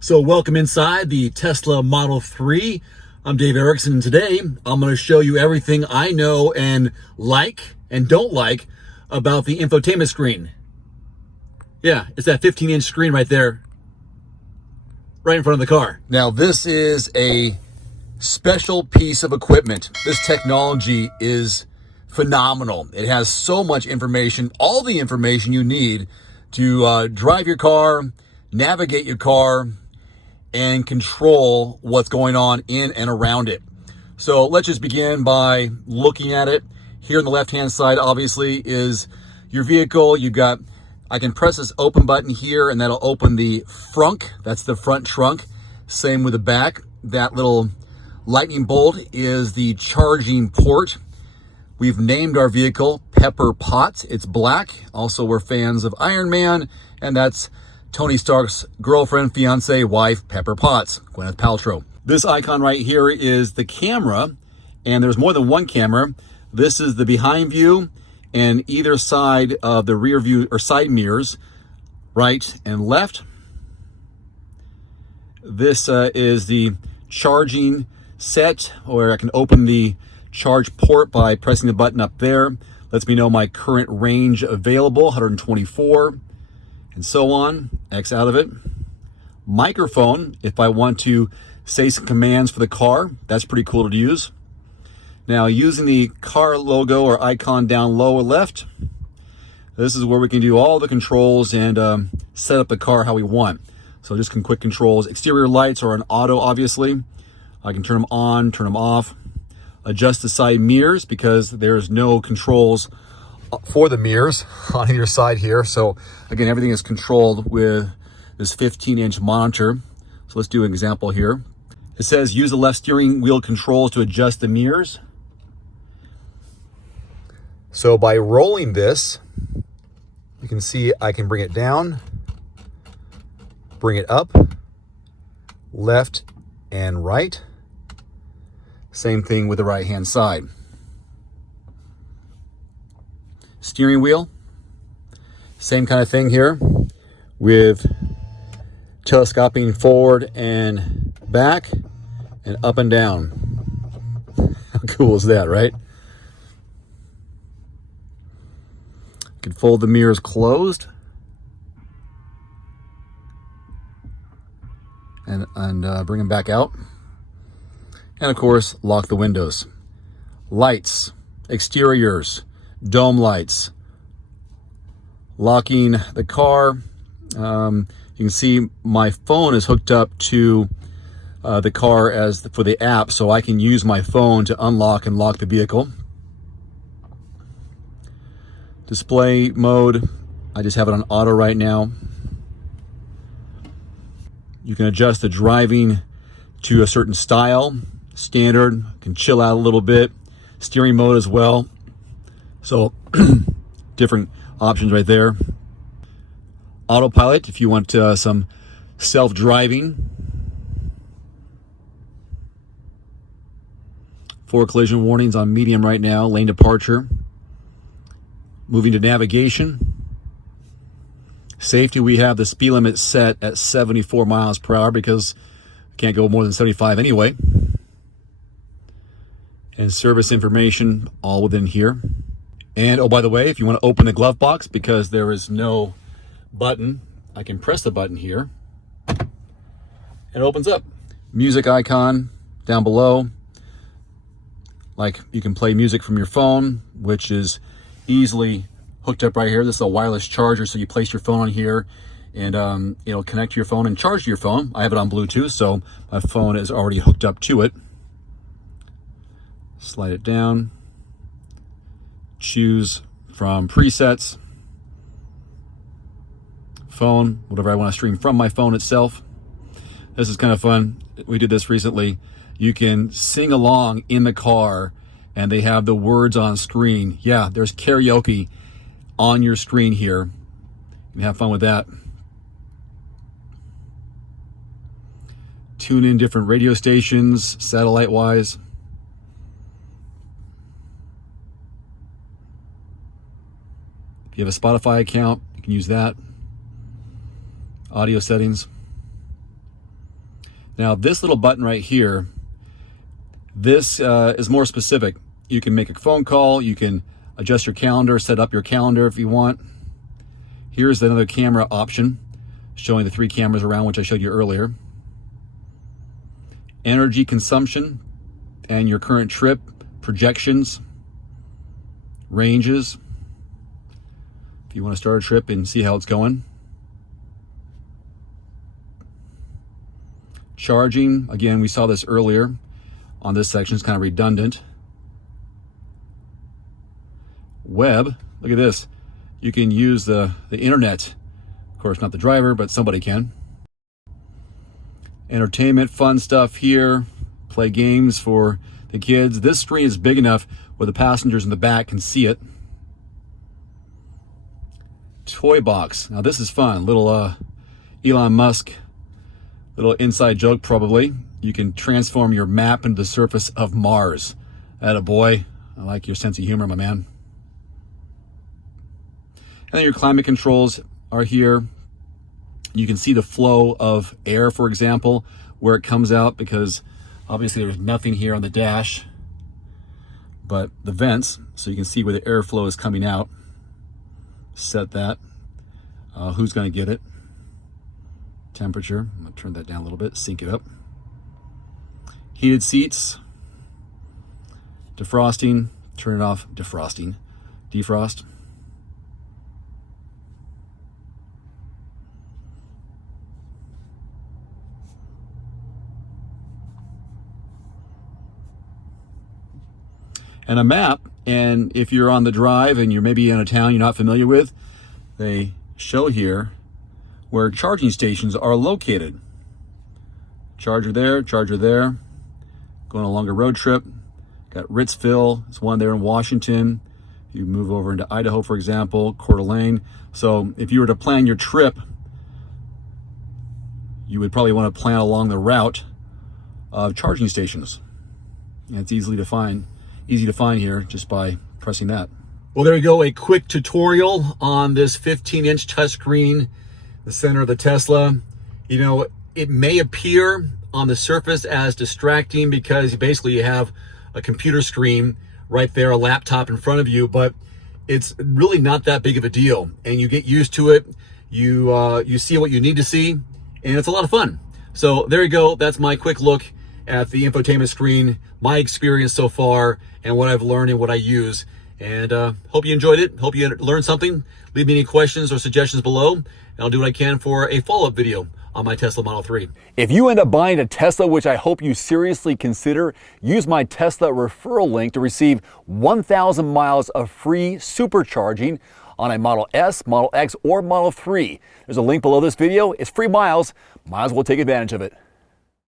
So welcome inside the Tesla Model 3. I'm Dave Erickson, and today I'm going to show you everything I know and like and don't like about the infotainment screen. Yeah, it's that 15-inch screen right there, right in front of the car. Now, this is a special piece of equipment. This technology is phenomenal. It has so much information, all the information you need to drive your car, navigate your car, and control what's going on in and around it. So let's just begin by looking at it. Here on the left-hand side, obviously, is your vehicle. I can press this open button here, and that'll open the frunk. That's the front trunk. Same with the back. That little lightning bolt is the charging port. We've named our vehicle Pepper Potts. It's black. Also, we're fans of Iron Man, and that's Tony Stark's girlfriend, fiance, wife, Pepper Potts, Gwyneth Paltrow. This icon right here is the camera, and there's more than one camera. This is the behind view and either side of the rear view or side mirrors, right and left. This is the charging set, where I can open the charge port by pressing the button up there. Lets me know my current range available, 124. And so on. X out of it. Microphone, if I want to say some commands for the car, that's pretty cool to use. Now, using the car logo or icon down lower left, this is where we can do all the controls and set up the car how we want. So just some quick controls. Exterior lights are on auto, obviously. I can turn them on, turn them off. Adjust the side mirrors because there's no controls for the mirrors on either side here. So again, everything is controlled with this 15-inch monitor. So let's do an example here. It says use the left steering wheel controls to adjust the mirrors. So by rolling this, you can see I can bring it down, bring it up, left and right. Same thing with the right-hand side. Steering wheel, same kind of thing here with telescoping forward and back and up and down. How cool is that, right? You can fold the mirrors closed and bring them back out. And of course, lock the windows. Lights, exteriors, dome lights, locking the car. You can see my phone is hooked up to the car for the app, so I can use my phone to unlock and lock the vehicle. Display mode, I just have it on auto right now. You can adjust the driving to a certain style. Standard, can chill out a little bit. Steering mode as well. So different options right there. Autopilot, if you want some self-driving. Four collision warnings on medium right now. Lane departure. Moving to navigation. Safety, we have the speed limit set at 74 miles per hour because we can't go more than 75 anyway. And service information all within here. And oh, by the way, if you want to open the glove box, because there is no button, I can press the button here. And it opens up. Music icon down below. Like you can play music from your phone, which is easily hooked up right here. This is a wireless charger, so you place your phone on here and it'll connect to your phone and charge your phone. I have it on Bluetooth, so my phone is already hooked up to it. Slide it down. Choose from presets, phone, whatever I want to stream from my phone itself. This is kind of fun. We did this recently. You can sing along in the car and they have the words on screen. Yeah, there's karaoke on your screen here. You can have fun with that. Tune in different radio stations, satellite-wise. If you have a Spotify account, you can use that. Audio settings. Now this little button right here, this is more specific. You can make a phone call, you can adjust your calendar, set up your calendar if you want. Here's another camera option, showing the 3 cameras around, which I showed you earlier. Energy consumption and your current trip, projections, ranges. If you want to start a trip and see how it's going. Charging, again, we saw this earlier on this section, it's kind of redundant. Web, look at this. You can use the internet. Of course, not the driver, but somebody can. Entertainment, fun stuff here. Play games for the kids. This screen is big enough where the passengers in the back can see it. Toy box. Now this is fun. Little Elon Musk, little inside joke probably. You can transform your map into the surface of Mars. Attaboy. I like your sense of humor, my man. And then your climate controls are here. You can see the flow of air, for example, where it comes out, because obviously there's nothing here on the dash, but the vents, so you can see where the airflow is coming out. Set that. Who's going to get it? Temperature. I'm going to turn that down a little bit, sync it up. Heated seats. Defrosting. Turn it off. Defrosting. Defrost. And a map, and if you're on the drive and you're maybe in a town you're not familiar with, they show here where charging stations are located. Charger there, going on a longer road trip. Got Ritzville, there's one there in Washington. You move over into Idaho, for example, Coeur d'Alene. So if you were to plan your trip, you would probably want to plan along the route of charging stations. And it's easy to find here just by pressing that. Well, there you go, a quick tutorial on this 15-inch touchscreen, the center of the Tesla. You know, it may appear on the surface as distracting because basically you have a computer screen right there, a laptop in front of you, but it's really not that big of a deal. And you get used to it, you see what you need to see, and it's a lot of fun. So there you go, that's my quick look at the infotainment screen, my experience so far, and what I've learned and what I use. And hope you enjoyed it. Hope you learned something. Leave me any questions or suggestions below, and I'll do what I can for a follow-up video on my Tesla Model 3. If you end up buying a Tesla, which I hope you seriously consider, use my Tesla referral link to receive 1,000 miles of free supercharging on a Model S, Model X, or Model 3. There's a link below this video. It's free miles. Might as well take advantage of it.